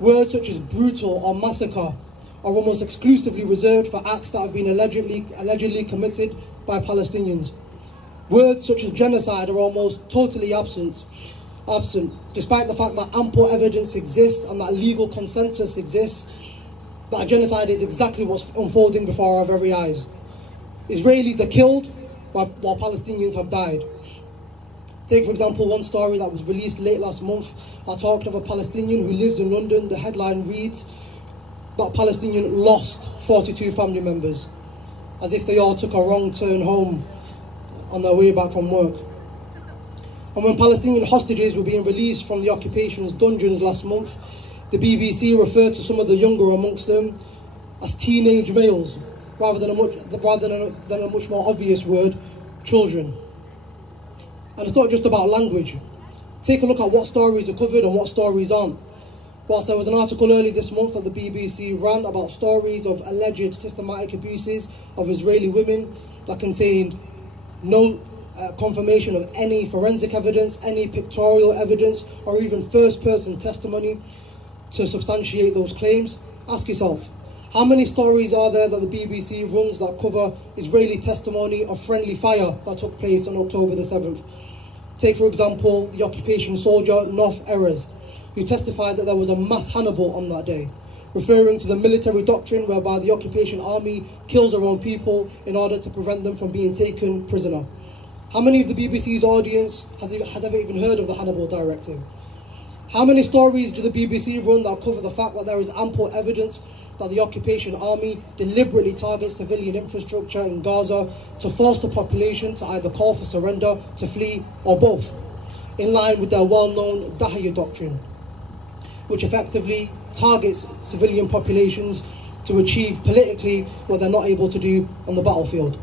Words such as brutal or massacre are almost exclusively reserved for acts that have been allegedly committed by Palestinians. Words such as genocide are almost totally absent, despite the fact that ample evidence exists and that legal consensus exists that genocide is exactly what's unfolding before our very eyes. Israelis are killed while Palestinians have died. Take, for example, one story that was released late last month that talked of a Palestinian who lives in London. The headline reads that Palestinian lost 42 family members, as if they all took a wrong turn home on their way back from work. And when Palestinian hostages were being released from the occupation's dungeons last month, the BBC referred to some of the younger amongst them as teenage males, rather than a much more obvious word, children. And it's not just about language. Take a look at what stories are covered and what stories aren't. Whilst there was an article early this month that the BBC ran about stories of alleged systematic abuses of Israeli women that contained no confirmation of any forensic evidence, any pictorial evidence, or even first-person testimony to substantiate those claims, ask yourself, how many stories are there that the BBC runs that cover Israeli testimony of friendly fire that took place on October the 7th? Take, for example, the occupation soldier Nof Erez, who testifies that there was a mass Hannibal on that day, referring to the military doctrine whereby the occupation army kills their own people in order to prevent them from being taken prisoner. How many of the BBC's audience has ever even heard of the Hannibal Directive? How many stories do the BBC run that cover the fact that there is ample evidence that the occupation army deliberately targets civilian infrastructure in Gaza to force the population to either call for surrender, to flee, or both, in line with their well-known Dahiyya doctrine, which effectively targets civilian populations to achieve politically what they're not able to do on the battlefield?